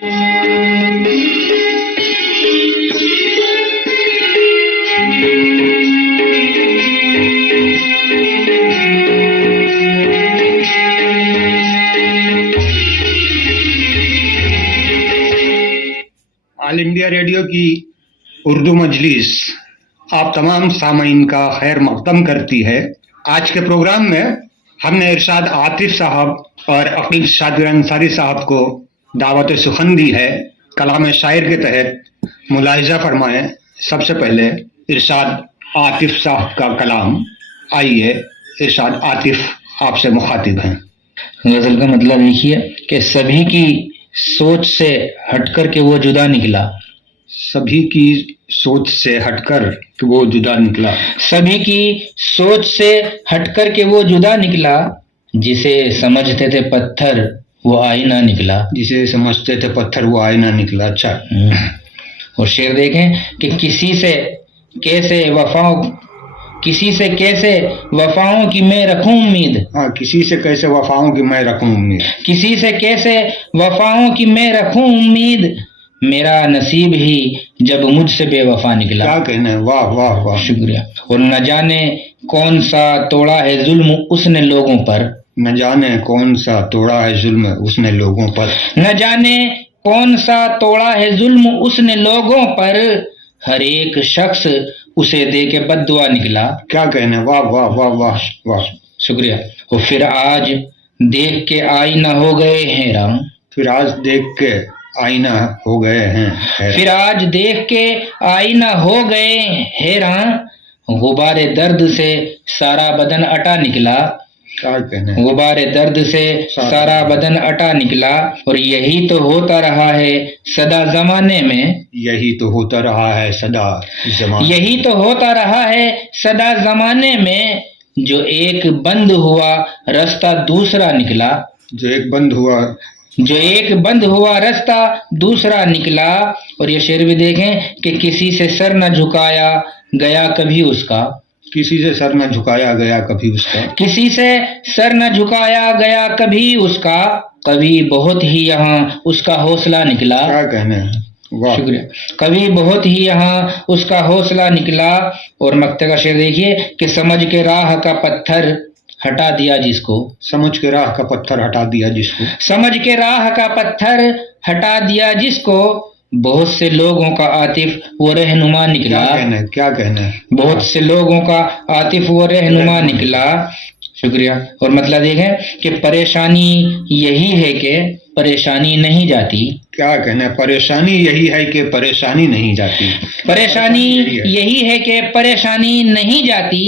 آل India radio کی اردو مجلس آپ تمام سامعین کا خیر مقدم کرتی ہے۔ آج کے پروگرام میں ہم نے ارشاد عاطف صاحب اور عقیل شادر انصاری صاحب کو دعوت سخن دی ہے۔ کلام شاعر کے تحت ملاحظہ فرمائیں۔ سب سے پہلے ارشاد عاطف صاحب کا کلام، آئیے ارشاد عاطف آپ سے مخاطب ہیں۔ غزل کا مطلب یہی ہے کہ سبھی کی سوچ سے ہٹ کر کے وہ جدا نکلا، سبھی کی سوچ سے ہٹ کر کہ وہ جدا نکلا، سبھی کی سوچ سے ہٹ کر کے وہ جدا نکلا، جسے سمجھتے تھے پتھر وہ آئینہ نکلا، جسے سمجھتے تھے پتھر وہ آئینہ نکلا۔ اچھا، اور شعر دیکھیں کہ کسی سے کیسے وفاؤں کی میں رکھوں امید، کسی سے کیسے وفاؤں کی میں رکھوں امید، کسی سے کیسے وفاؤں کی میں رکھوں امید، میرا نصیب ہی جب مجھ سے بے وفا نکلا۔ کیا کہنا ہے، واہ واہ واہ، شکریہ۔ اور نہ جانے کون سا توڑا ہے ظلم اس نے لوگوں پر، نہ جانے کون سا توڑا ہے ظلم اس نے لوگوں پر، نہ جانے کون سا توڑا ہے ظلم اس نے لوگوں پر، ہر ایک شخص اسے دے کے بد دعا نکلا۔ کیا کہنا ہے، واہ واہ واہ واہ واہ، شکریہ۔ اور پھر آج دیکھ کے آئینہ ہو گئے حیران، پھر آج دیکھ کے آئینہ ہو گئے ہیں، پھر آج دیکھ کے آئینہ ہو گئے حیران، غبار درد سے سارا بدن اٹا نکلا، کیا کہنا ہے، غبار درد سے سارا بدن اٹا نکلا۔ اور یہی تو ہوتا رہا ہے سدا زمانے میں، یہی تو ہوتا رہا ہے سدا زمانے، یہی تو ہوتا رہا ہے سدا زمانے میں، جو ایک بند ہوا رستہ دوسرا نکلا، جو ایک بند ہوا، جو ایک بند ہوا رستہ دوسرا نکلا۔ اور یہ شعر بھی دیکھیں کہ کسی سے سر نہ جھکایا گیا کبھی اس کا، کسی سے سر نہ جھکایا گیا کبھی اس کا، کسی سے سر نہ جھکایا گیا کبھی اس کا، کبھی بہت ہی یہاں اس کا حوصلہ نکلا۔ کیا کہنا ہے، واہ، شکریہ۔ کبھی بہت ہی یہاں اس کا حوصلہ نکلا۔ اور مقطع کا شعر دیکھیے کہ سمجھ کے راہ کا پتھر ہٹا دیا جس کو، سمجھ کے راہ کا پتھر ہٹا دیا جس کو، سمجھ کے راہ کا پتھر ہٹا دیا جس کو، بہت سے لوگوں کا عاطف وہ رہنما نکلا، کیا کہنا ہے، کیا کہنا ہے، بہت سے لوگوں کا عاطف وہ رہنما نکلا۔ شکریہ۔ اور مطلب دیکھیں کہ پریشانی یہی ہے کہ پریشانی نہیں جاتی، کیا کہنا ہے، پریشانی یہی ہے کہ پریشانی نہیں جاتی، پریشانی یہی ہے کہ پریشانی نہیں جاتی،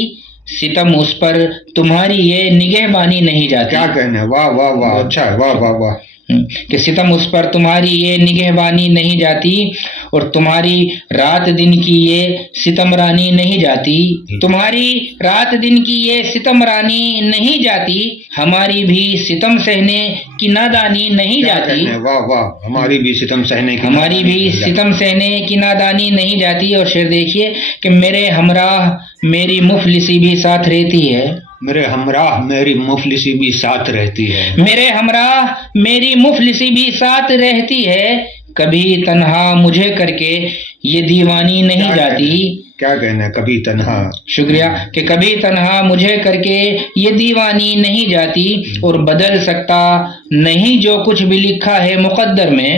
ستم اس پر تمہاری یہ نگہبانی نہیں جاتی۔ کیا کہنا ہے، واہ واہ واہ، اچھا ہے، واہ واہ واہ، کہ ستم اس پر تمہاری یہ نگہبانی نہیں جاتی، اور تمہاری رات دن کی یہ ستمرانی نہیں جاتی، تمہاری رات دن کی یہ ستمرانی نہیں جاتی، ہماری بھی ستم سہنے کی نادانی نہیں جاتی، واہ واہ، ہماری بھی ستم سہنے کی، ہماری بھی ستم سہنے کی نادانی نہیں جاتی۔ اور شعر دیکھیے کہ میرے ہمراہ میری مفلسی بھی ساتھ رہتی ہے، میرے ہمراہ میری مفلسی بھی ساتھ رہتی ہے، میرے ہمراہ میری مفلسی بھی ساتھ رہتی ہے، کبھی تنہا مجھے کر کے یہ دیوانی نہیں جاتی۔ کیا کہنا ہے، کبھی تنہا، شکریہ، کہ کبھی تنہا مجھے کر کے یہ دیوانی نہیں جاتی، اور بدل سکتا نہیں جو کچھ بھی لکھا ہے مقدر میں،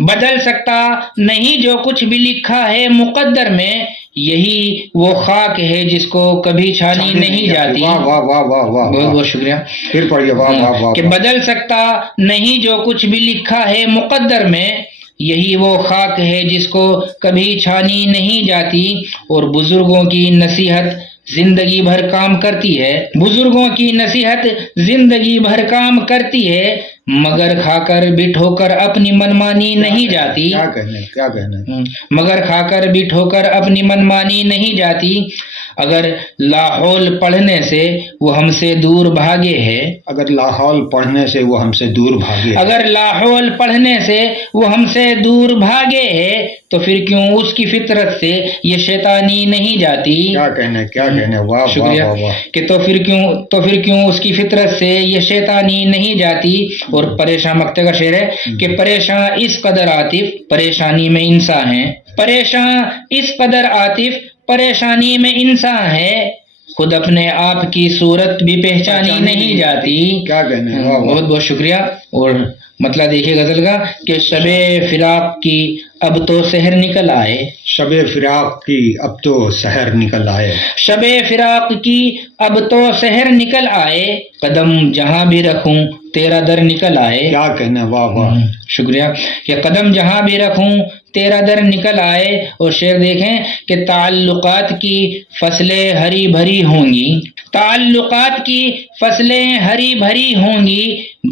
بدل سکتا نہیں جو کچھ بھی لکھا ہے مقدر میں، یہی وہ خاک ہے جس کو کبھی چھانی نہیں جاتی۔ واہ واہ واہ واہ واہ، بہت بہت شکریہ۔ پھر پڑھیے، واہ واہ واہ، کہ بدل سکتا نہیں جو کچھ بھی لکھا ہے مقدر میں، یہی وہ خاک ہے جس کو کبھی چھانی نہیں جاتی، اور بزرگوں کی نصیحت زندگی بھر کام کرتی ہے، بزرگوں کی نصیحت زندگی بھر کام کرتی ہے، مگر کھا کر بھی ٹھوکر اپنی منمانی نہیں جاتی، کیا کہنا ہے، کیا کہنا ہے، مگر کھا کر بھی ٹھوکر اپنی منمانی نہیں جاتی، اگر لاحول پڑھنے سے وہ ہم سے دور بھاگے ہے، اگر لاہور پڑھنے سے وہ ہم سے دور بھاگے، اگر لاحول پڑھنے سے وہ ہم سے دور بھاگے ہے تو پھر کیوں اس کی فطرت سے یہ شیطانی نہیں جاتی؟ کیا کہنے کیا کہنے، واہ واہ شکریہ واہ واہ. کہ تو پھر کیوں اس کی فطرت سے یہ شیطانی نہیں جاتی؟ اور پریشان مکتے کا شعر ہے کہ پریشان اس قدر عاطف پریشانی میں انسان ہے، پریشان اس قدر عاطف پریشانی میں انسان ہے، خود اپنے آپ کی صورت بھی پہچانی نہیں جاتی. کیا کہنے، واہ واہ. بہت بہت شکریہ. اور مطلب دیکھیے غزل کا کہ شب فراق کی اب تو سحر نکل آئے، شب فراق کی اب تو سحر نکل آئے، شب فراق کی اب تو سحر نکل آئے، قدم جہاں بھی رکھوں تیرا در نکل آئے. کیا کہنے، واہ واہ. شکریہ کہ قدم جہاں بھی رکھوں تیرا در نکل آئے. اور شعر دیکھیں کہ تعلقات کی فصلیں ہری بھری ہوں گی، تعلقات کی فصلیں ہری بھری ہوں گی،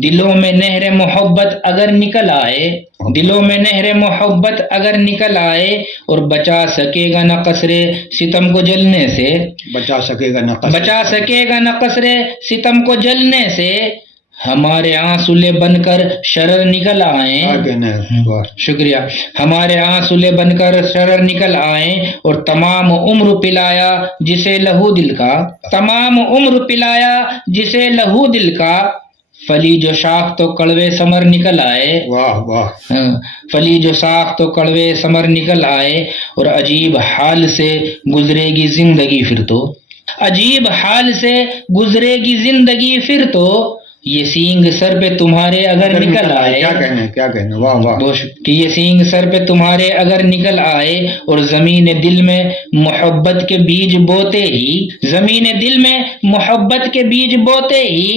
دلوں میں نہر محبت اگر نکل آئے، دلوں میں نہر محبت اگر نکل آئے، اور بچا سکے گا نہ قصرے ستم کو جلنے سے، بچا سکے گا نہ بچا سکے گا نہ قصرے ستم کو جلنے سے، ہمارے آنسولے بن کر شرر نکل آئیں. کیا کہنے، واہ. شکریہ. ہمارے آنسولے بن کر شرر نکل آئیں، اور تمام عمر پلایا جسے لہو دل کا، تمام عمر پلایا جسے لہو دل کا، فلی جو شاخ تو کڑوے ثمر نکل آئے، واہ واہ. فلی جو شاخ تو کڑوے ثمر نکل آئے. اور عجیب حال سے گزرے گی زندگی پھر تو، عجیب حال سے گزرے گی زندگی پھر تو، یہ سینگ سر پہ تمہارے اگر نکل آئے. کیا کہنے کیا کہنے، واہ واہ. کہ یہ سینگ سر پہ تمہارے اگر نکل آئے، اور زمین دل میں محبت کے بیج بوتے ہی، زمین دل میں محبت کے بیج بوتے ہی،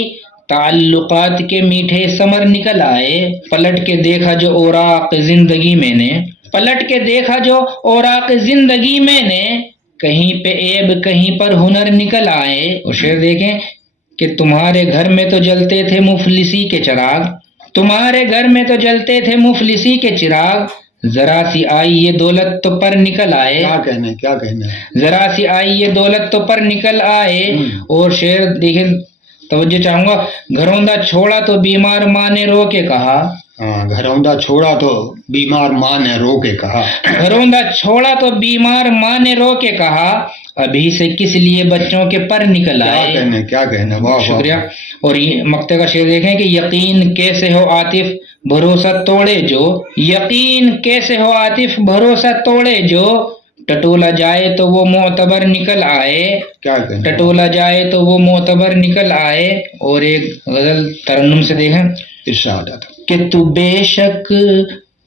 تعلقات کے میٹھے ثمر نکل آئے. پلٹ کے دیکھا جو اوراق زندگی میں نے، پلٹ کے دیکھا جو اوراق زندگی میں نے، کہیں پہ عیب کہیں پر ہنر نکل آئے. اور شعر دیکھیں کہ تمہارے گھر میں تو جلتے تھے مفلسی کے چراغ، تمہارے گھر میں تو جلتے تھے مفلسی کے چراغ، ذرا سی آئی یہ دولت تو پر نکل آئے. کیا کہنے کیا کہنے، ذرا سی آئی یہ دولت تو پر نکل آئے. اور شعر دیکھیں، توجہ چاہوں گا، گھروندہ چھوڑا تو بیمار ماں نے رو کے کہا، گھروندہ چھوڑا تو بیمار ماں نے رو کے کہا، گھروندہ چھوڑا تو بیمار ماں نے رو کے کہا، ابھی سے کس لیے بچوں کے پر نکل آئے. کیا کہنے کیا کہنے، واہ واہ. شکریہ. اور یہ مقطع کا شعر دیکھیں کہ یقین کیسے ہو عاطف بھروسہ توڑے جو، یقین کیسے ہو عاطف بھروسہ توڑے جو، ٹٹولا جائے تو وہ معتبر نکل آئے، کیا کہنے، ٹٹولا جائے تو وہ معتبر نکل آئے. اور ایک غزل ترنم سے دیکھیں ارشاد آتا. کہ تو بے شک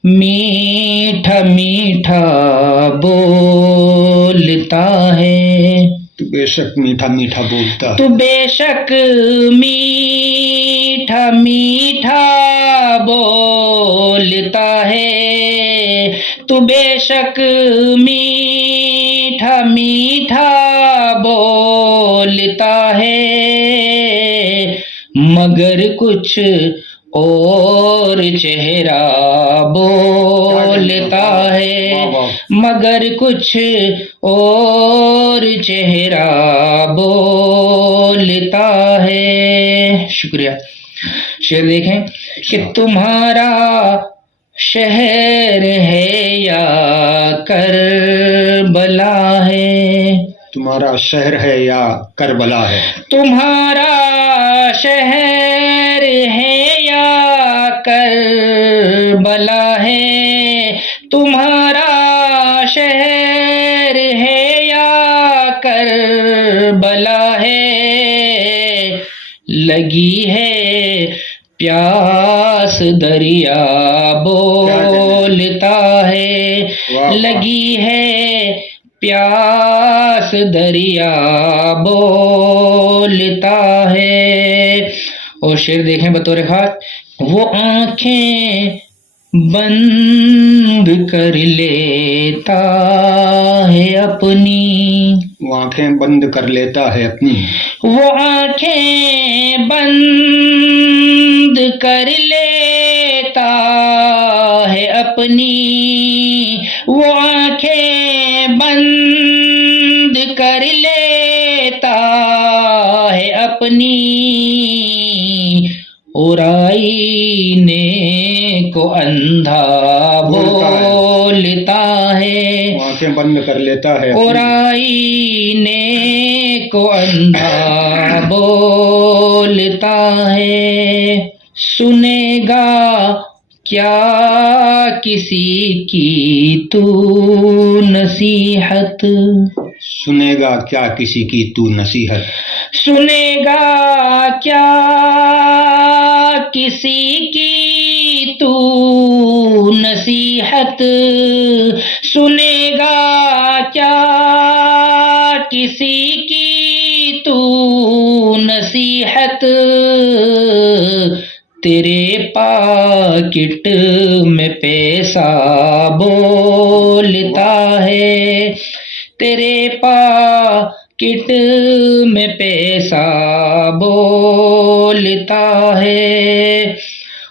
میٹھا میٹھا بولتا ہے، تو بے شک میٹھا میٹھا بولتا ہے، تو بے شک میٹھا میٹھا بولتا ہے، تو بے شک میٹھا میٹھا بولتا ہے، مگر کچھ اور چہرہ بولتا ہے، مگر کچھ اور چہرہ بولتا ہے. شکریہ. شعر دیکھیں کہ تمہارا شہر ہے یا کربلا ہے، تمہارا شہر ہے یا کربلا ہے، تمہارا شہر ہے یا کربلا ہے، تمہارا شہر ہے یا کربلا ہے، لگی ہے پیاس دریا بولتا ہے، لگی ہے پیاس دریا بولتا ہے. اور شعر دیکھیں بطور خاص، وہ آنکھیں بند کر لیتا ہے اپنی، وہ آنکھیں بند کر لیتا ہے اپنی، وہ آنکھیں بند کر لیتا ہے اپنی، وہ آنکھیں بند کر لیتا بولتا ہے، آنکھیں بند کر لیتا ہے، اور آئینے کو اندھا بولتا ہے، سنے گا کیا کسی کی تو نصیحت، سنے گا کیا کسی کی تو نصیحت، سنے گا کیا کسی کی تو نصیحت، سنے گا کیا کسی کی تو نصیحت، تیرے پاکٹ میں پیسہ بولتا ہے، تیرے پاکٹ میں پیسہ بولتا ہے۔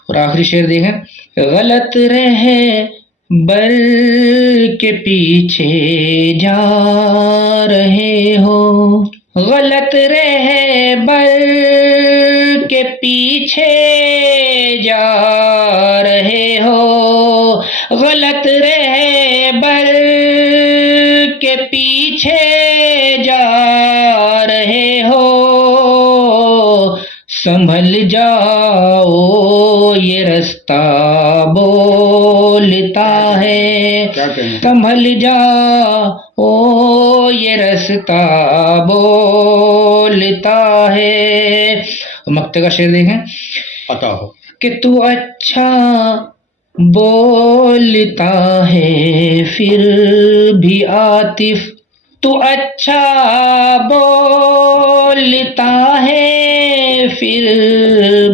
اور آخری شعر دیکھیں، غلط رہے بر کے پیچھے جا رہے ہو، غلط رہے بر کے پیچھے جا رہے ہو، غلط رہے بر کے پیچھے جا رہے ہو، سنبھل جاؤ یہ رستہ بولتا ہے، سنبھل جاؤ یہ رستہ بولتا ہے۔ مقطع کا شعر دیکھیں، عطا ہو کہ تو اچھا بولتا ہے پھر بھی عاطف، تو اچھا بولتا ہے پھر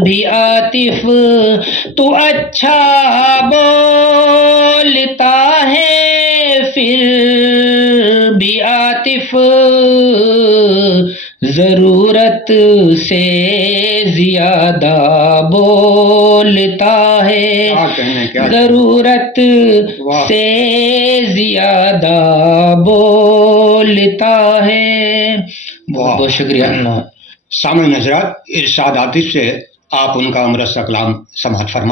بھی عاطف، تو اچھا بولتا ہے پھر بھی عاطف، ضرورت سے زیادہ بولتا ہے، ضرورت سے زیادہ بولتا ہے۔ بہت بہت شکریہ۔ سامعین حضرات، ارشاد عاطف سے آپ ان کا امرت کلام سماعت فرمائیں۔